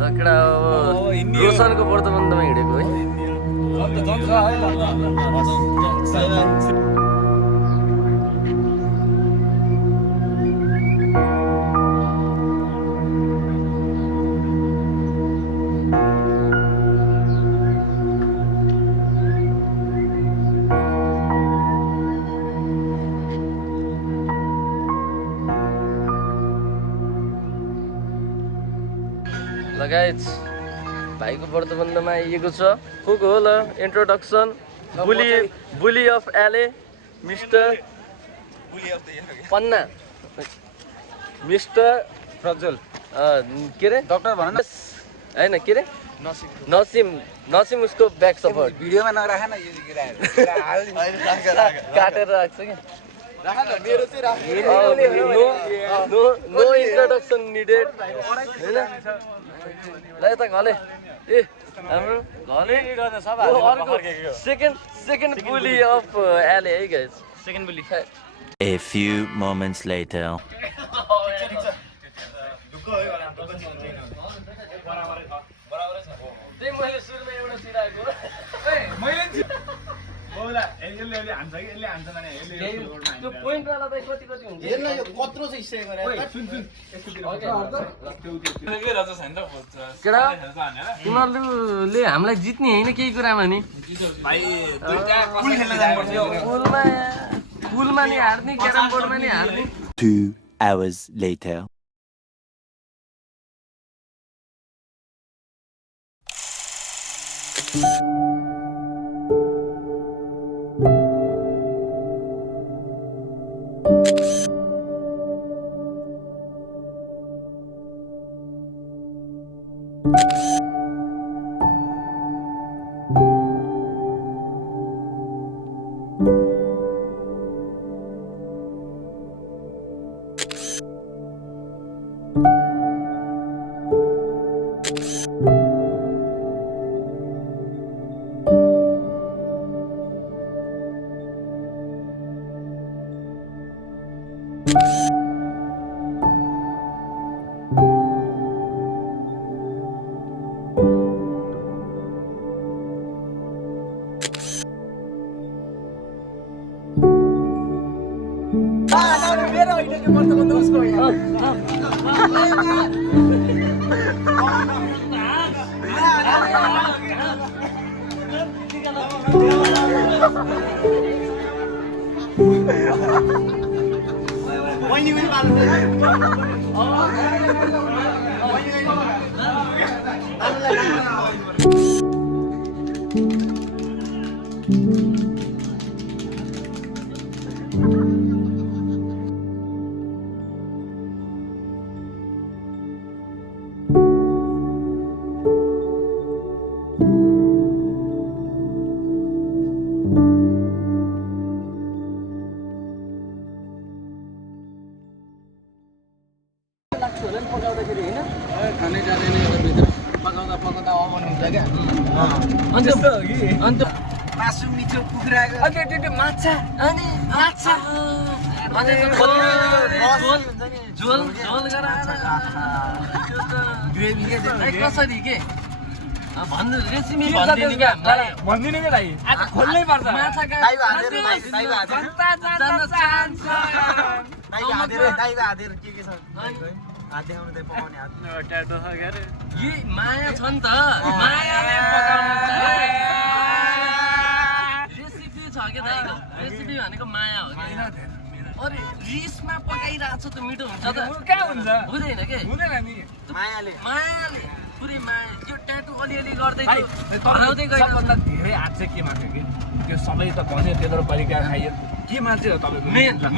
लकडा रोशनको व्रतबन्धमा हिँडेको है। लगायत भाइको व्रतबन्धमा आइएको छ। को हो ल इन्ट्रोडक्सन। बुली अफ एले मिस्टर पन्ना, मिस्टर प्रज्वल के अरे डक्टर भन न होइन के अरे नसिम उसको ब्याक सपोर्ट भिडियोमा नराख न यो गिराएर काटेर राख्छ क्या। नो इन्ट्रोडक्सन निडेड होइन। ल यता घले ए हाम्रो घले अर्को सेकेन्ड बुली अफ एले है guys. Second bully. A few moments later. मैले सुरुमा एउटा तिराएको त्यो पोइन्टवाला चाहिँ कति हुन्छ? केटा तिमीहरूले हामीलाई जित्ने होइन केही कुरामा नि पुलमा नि हार्ने क्यारम बोर्डमा नि हार्ने। 2 hours later. अन्त मासु मिठो कुखुराको त्यो माछा अनि माछा झोल गराएर ग्रेभी के कसरी के भन्नु रेसिपी भनिदिनु क्या हामीलाई। भन्दिनु के लागि आज खोल्नै पर्छ। माछाका के छ हात देखाउनु दे पकाउने हात यी माया छ नि त मायाले पकाउनु रेसिपी छ के दाइको रेसिपी भनेको माया हो कि अरे रिसमा पकाइरहेको छ त मिठो हुन्छ त कहाँ हुन्छ हुँदैन के हुँदैन नि मायाले पुरै माया त्यो ट्याटु अलिअलि गर्दै हराउँदै गयो। सबभन्दा धेरै हात चाहिँ केमा थियो कि त्यो सबै त भन्यो तेरो परिकार खाइयो केमा चाहिँ हो तपाईँको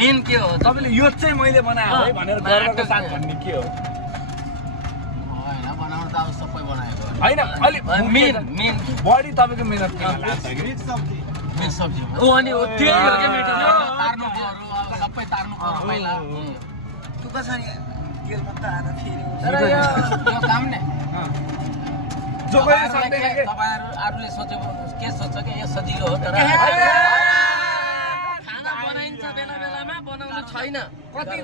मेन के हो तपाईँले यो चाहिँ मैले बनाएको है भनेर गर्वको साथ भन्ने के हो होइन बनाउनु त अब सबै बनाएको होइन अलिक मेन बढी तपाईँको मेहनत किन लाग्छ कि मिक्स सब्जी ओ अनि त्यही हो के मिठो तार्नु पर्यो अब सबै तार्नु पर्यो पहिला तँ कसरी तेल मात्र आधा फेरि तर यो काम नि जो कोही सक्दैन के अरूले सोचेको के सोच्छ कि यो सजिलो हो तर खाना बनाइन्छ बेला बेलामा बनाउनु छैन। कति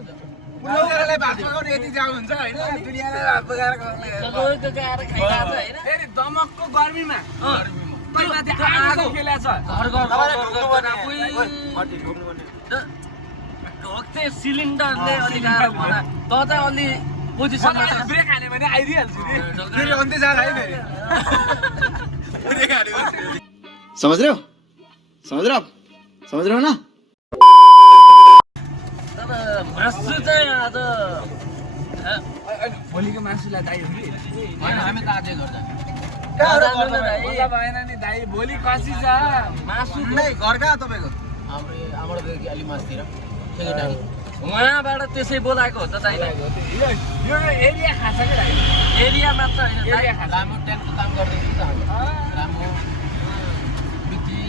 पुलाउलाई भात पकाउने यति जाउ हुन्छ होइन दुनियाँलाई भात पकाएर खुवाउने लगेको गएर खाइरहेको छ होइन फेरि दमकको गर्मीमा त्यो माथि त्यो आगो आगो खेलेको छ घर घर ढोक्थे सिलिन्डरले अलिक गाह्रो भएन त चाहिँ अलि पोजिसनमा छ ब्रेक हान्यो भने आइदिइहाल्छु नि फेरि अन्त्य जाँदा है फेरि ब्रेक हाल्यो समझ रहे हो ना तर मासु चाहिँ आज भोलिको मासुलाई दाइ हो कि होइन हामी त आजै गर्छ मजा भएन नि दाइ भोलि खसी छ मासु नै घर कहाँ तपाईँको उहाँबाट त्यसै बोलाएको हो त दाइलाई यो एरिया खान्छ कि दाइ एरिया मात्र होइन एरिया खान्छ लामो टेन्टको काम गर्दैछु त हामी लामो बिक्री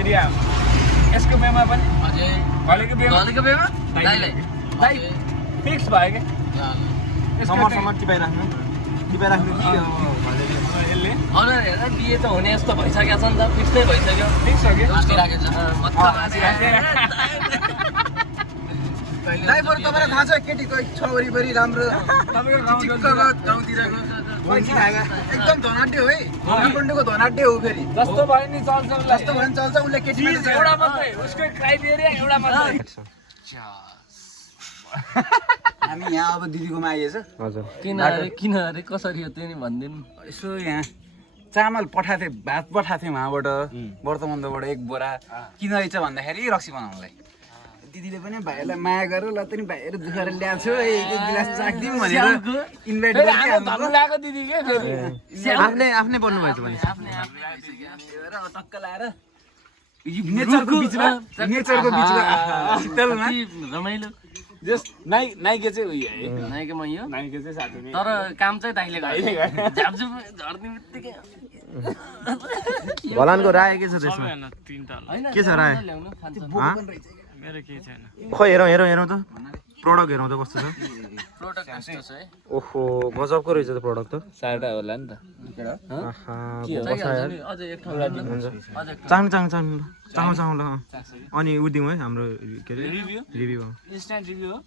एरिया यसको बेमा पनि अझै भोलिको बेमा गलेको बेमा दाइलाई दाइ फिक्स भयो कि समरसम्म टिपाइराख्नु यसले अनुहार हेर्दा बिहे त हुने यस्तो भइसकेको छ नि त फिक्स नै भइसक्यो फिक्स हो कि ड्राइभर तपाईँलाई थाहा छ केटीको छ वरिपरि राम्रो तपाईँको गाउँतिरको एकदम धनाड्य हो है काठमाडौँको धनाड्य हो फेरि जस्तो भयो नि चल्छ जस्तो भयो नि चल्छ उसले केटी चिज एउटा मात्रै उसको क्राइटेरिया एउटा मात्रै हामी यहाँ अब दिदीकोमा आइएछ किन अरे कसरी हो त्यो नि भनिदिनु यसो यहाँ चामल पठाएको थिएँ भात पठाएको थिएँ उहाँबाट वर्तमानबाट एक बोरा किन रहेछ भन्दाखेरि रक्सी बनाउनलाई दिदीले पनि भाइहरूलाई माया गरेर ल पनि भाइहरू दुखेर ल्याएको छु एक गिलास चाखिदिउँ भनेर इन्भाइट धनुलाको दिदी के फेरि आफ्नै बन्नु भएछ भने टक्क लाएर नेचरको बिचमा शीतलमा रमाइलो जस नाइके चाहिँ उयो है नाइकेमा यो नाइके चाहिँ साथी नै तर काम चाहिँ दाइले गर्छ झ्यापझुप झर्ने बित्तिकै भलानको राय के छ त्यसमा के छ राय ल्याउनु खान्छ खै हेरौँ त प्रडक्ट हेरौँ त कस्तो छ प्रोडक्ट कस्तो छ है ओहो गजबको रहेछ त प्रडक्ट त साटा होला नि त अझै एक ठाउँ ल्याउनु। हुन्छ अझै एक ठाउँ। चाहौँ ल अनि उ दिउँ है हाम्रो के अरे रिभ्यू इन्स्ट्यान्ट रिभ्यू हो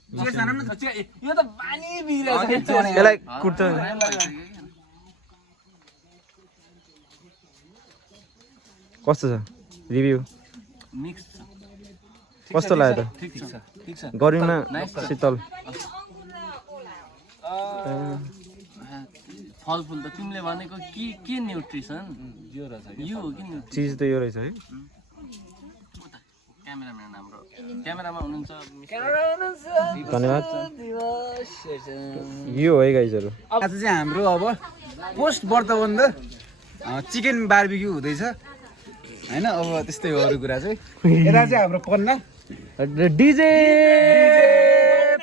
यो त बानी बिग्रेछ यसलाई कुट्छ कस्तो छ रिभ्यू मिक्स छ कस्तो लाग्यो त ठिक छ गर्मीमा शीतल फलफुल त तिमीले भनेको के न्युट्रिसन यो रहेछ यो हो कि न्युट्रिसन चिज त यो रहेछ है क्यामेराम्यान हाम्रो क्यामेरामा हुनुहुन्छ धन्यवाद यो है गाइजहरू आज चाहिँ हाम्रो अब पोस्ट व्रतबन्ध चिकन बार्बिक्यू हुँदैछ होइन अब त्यस्तै हो अरू कुरा चाहिँ यता चाहिँ हाम्रो पन्ना डिजे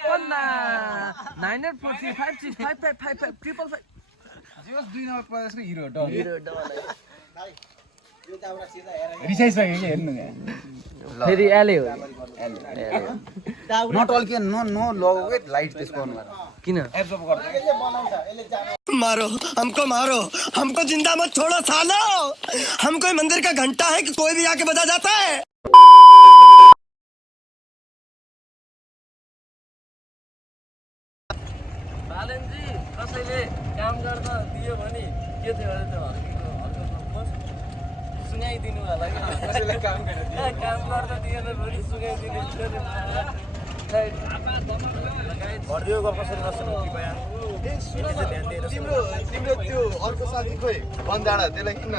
पन्ना 984356555555 दुई नम्बर प्रदेशको हिरो रिसाइसक्यो कि हेर्नु फेरि एले हो नटल्के नो लगेको लाइट त्यसको अनुहार किन एब्जर्भ गर्छ मारो हमको जिंदा मत छोड़ो सालो हम कोई मंदिर का घंटा है कि कोई भी आके बजा जाता है बालनजी कसैले काम गर्दा दियो भने के थियो अरे त्यो हर्कतमा सुनाइदिनु होला कि कसैले काम गर्दा दिएन भने सुनाइदिनु तिम्रो त्यो अर्को साथी खोइ अन्जाडा त्यसलाई किन